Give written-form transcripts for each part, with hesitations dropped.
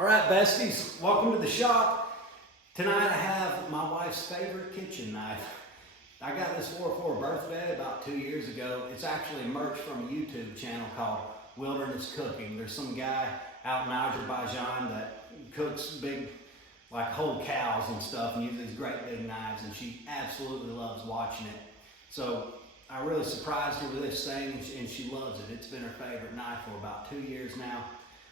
All right, besties, welcome to the shop. Tonight I have my wife's favorite kitchen knife. I got this for her birthday about 2 years ago. It's actually merch from a YouTube channel called Wilderness Cooking. There's some guy out in Azerbaijan that cooks big, like whole cows and stuff and uses these great big knives, and she absolutely loves watching it. So I really surprised her with this thing, and she loves it. It's been her favorite knife for about 2 years now.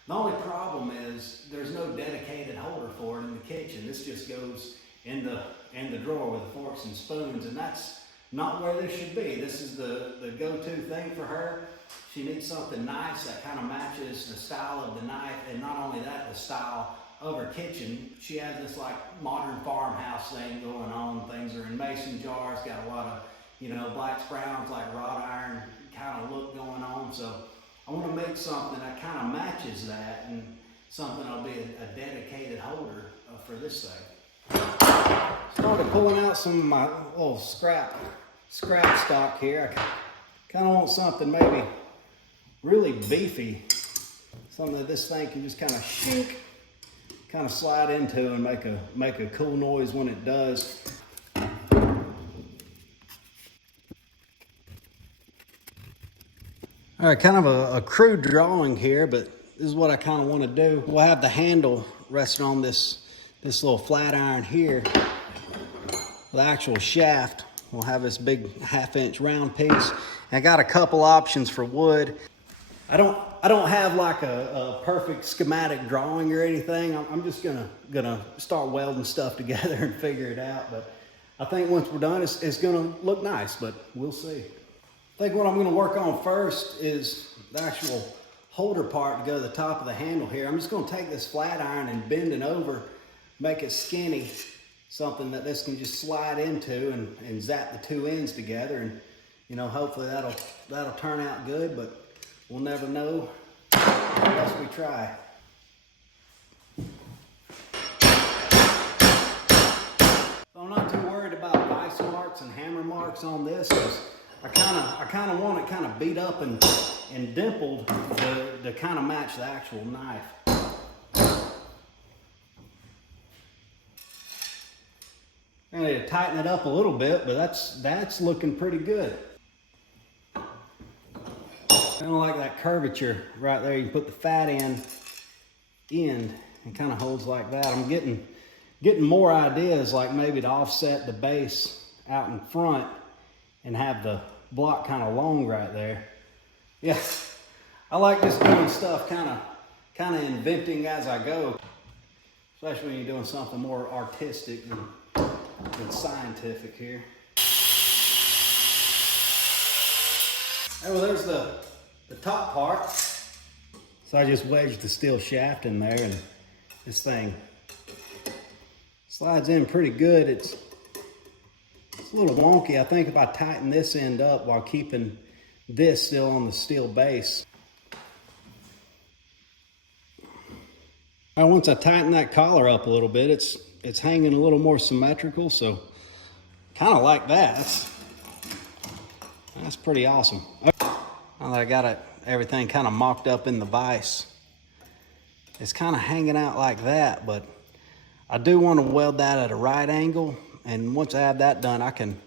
The only problem is there's no dedicated holder for it in the kitchen. This just goes in the drawer with the forks and spoons, and that's not where this should be. This is the go-to thing for her. She needs something nice that kind of matches the style of the knife, and not only that, the style of her kitchen. She has this like modern farmhouse thing going on. Things are in mason jars, got a lot of, you know, blacks, browns, like wrought iron kind of look going on. So I want to make something that kind of matches that, and something that'll be a dedicated holder for this thing. Started pulling out some of my little scrap stock here. I kind of want something maybe really beefy, something that this thing can just kind of shink, kind of slide into and make a cool noise when it does. All right, kind of a crude drawing here, but this is what I kind of want to do. We'll have the handle resting on this little flat iron here. The actual shaft, we'll have this big 1/2-inch round piece. And I got a couple options for wood. I don't have like a perfect schematic drawing or anything. I'm just gonna start welding stuff together and figure it out. But I think once we're done, it's gonna look nice, but we'll see. I think what I'm gonna work on first is the actual holder part to go to the top of the handle here. I'm just gonna take this flat iron and bend it over, make it skinny, something that this can just slide into and zap the two ends together, and you know, hopefully that'll turn out good, but we'll never know unless we try. So I'm not too worried about vice marks and hammer marks on this, because I kind of want it kind of beat up and dimpled to kind of match the actual knife. I need to tighten it up a little bit, but that's looking pretty good. Kind of like that curvature right there. You can put the fat end and kind of holds like that. I'm getting more ideas, like maybe to offset the base out in front and have the block kind of long right there. Yeah, I like just doing stuff kind of inventing as I go, especially when you're doing something more artistic than scientific here. Oh, well, there's the top part. So I just wedged the steel shaft in there, and this thing slides in pretty good. It's a little wonky. I think if I tighten this end up while keeping this still on the steel base. Now, once I tighten that collar up a little bit, it's hanging a little more symmetrical, so kind of like that. That's pretty awesome. Now that I got everything kind of mocked up in the vise, it's kind of hanging out like that, but I do want to weld that at a right angle, and once I have that done, I can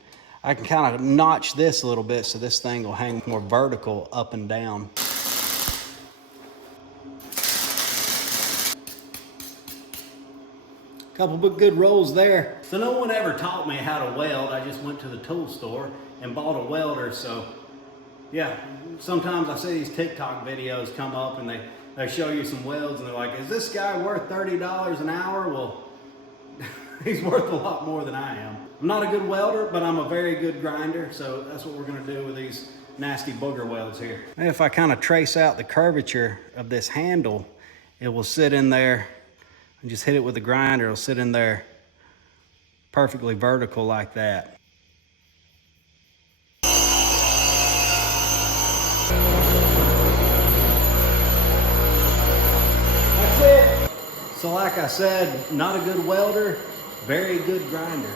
kind of notch this a little bit so this thing will hang more vertical up and down. Couple of good rolls there. So no one ever taught me how to weld. I just went to the tool store and bought a welder. So yeah, sometimes I see these TikTok videos come up and they show you some welds and they're like, is this guy worth $30 an hour? Well, he's worth a lot more than I am. I'm not a good welder, but I'm a very good grinder. So that's what we're gonna do with these nasty booger welds here. And if I kind of trace out the curvature of this handle, it will sit in there and just hit it with the grinder. It'll sit in there perfectly vertical like that. That's it. So like I said, not a good welder, very good grinder.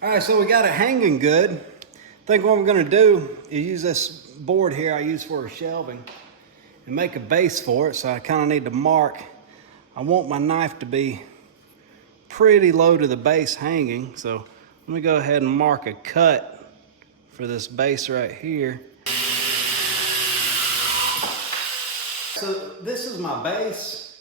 All right, so we got it hanging good. I think what we're gonna do is use this board here I use for shelving and make a base for it. So I kind of need to mark I want my knife to be pretty low to the base hanging. So let me go ahead and mark a cut for this base right here. So this is my base.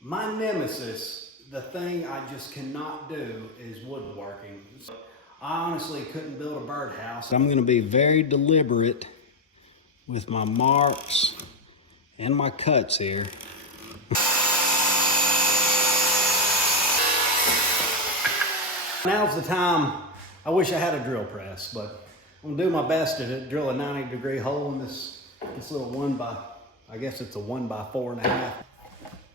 My nemesis, the thing I just cannot do, is woodworking. So I honestly couldn't build a birdhouse. I'm going to be very deliberate with my marks and my cuts here. Now's the time. I wish I had a drill press, but I'm gonna do my best to drill a 90-degree hole in this little I guess it's a 1 by 4.5.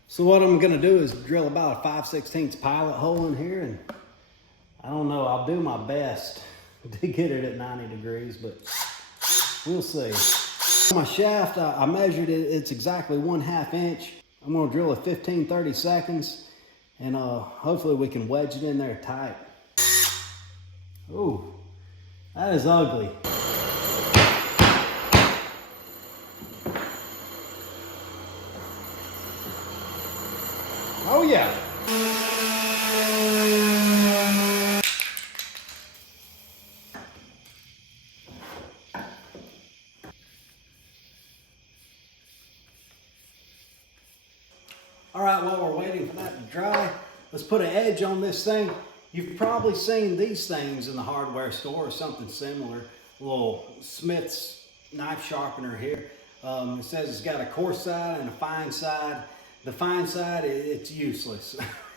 So what I'm gonna do is drill about a 5/16 pilot hole in here, and I don't know, I'll do my best to get it at 90 degrees, but we'll see. My shaft, I measured it, it's exactly 1/2 inch. I'm gonna drill it 15-30 seconds, and hopefully we can wedge it in there tight. Ooh, that is ugly. Oh yeah. All right, while we're waiting for that to dry, let's put an edge on this thing. You've probably seen these things in the hardware store or something similar. A little Smith's knife sharpener here. It says it's got a coarse side and a fine side. The fine side, it's useless.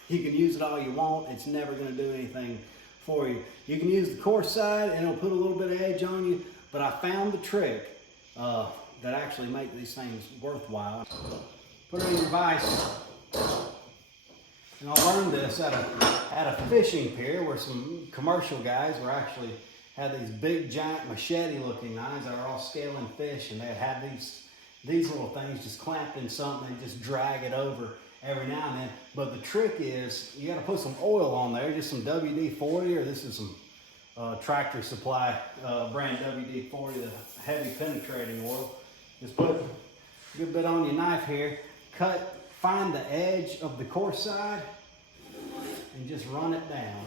You can use it all you want. It's never gonna do anything for you. You can use the coarse side and it'll put a little bit of edge on you, but I found the trick that actually make these things worthwhile. Put it in your vise. And I learned this at a fishing pier where some commercial guys had these big giant machete looking knives that are all scaling fish, and they had these little things just clamped in something and just drag it over every now and then. But the trick is you got to put some oil on there, just some WD-40, or this is some Tractor Supply brand WD-40, the heavy penetrating oil. Just put a good bit on your knife here, find the edge of the coarse side and just run it down.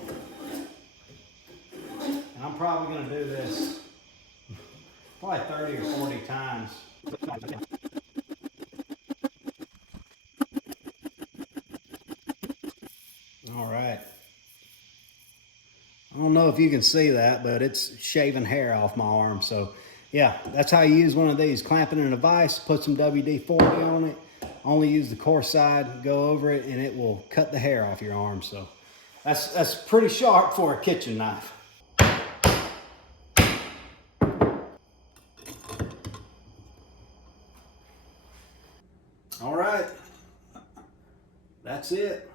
And I'm probably going to do this probably 30 or 40 times. All right. I don't know if you can see that, but it's shaving hair off my arm. So yeah, that's how you use one of these. Clamp it in a vise, put some WD-40 on it. Only use the coarse side, go over it, and it will cut the hair off your arm. So that's pretty sharp for a kitchen knife. All right, that's it.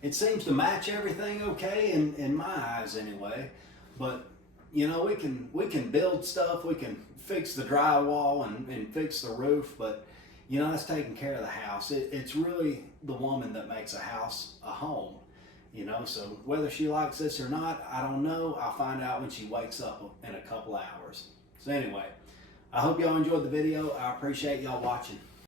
It seems to match everything okay in my eyes anyway, but you know, we can build stuff, we can fix the drywall and fix the roof, but you know, that's taking care of the house. It's really the woman that makes a house a home, you know, so whether she likes this or not, I don't know. I'll find out when she wakes up in a couple hours. So anyway, I hope y'all enjoyed the video. I appreciate y'all watching.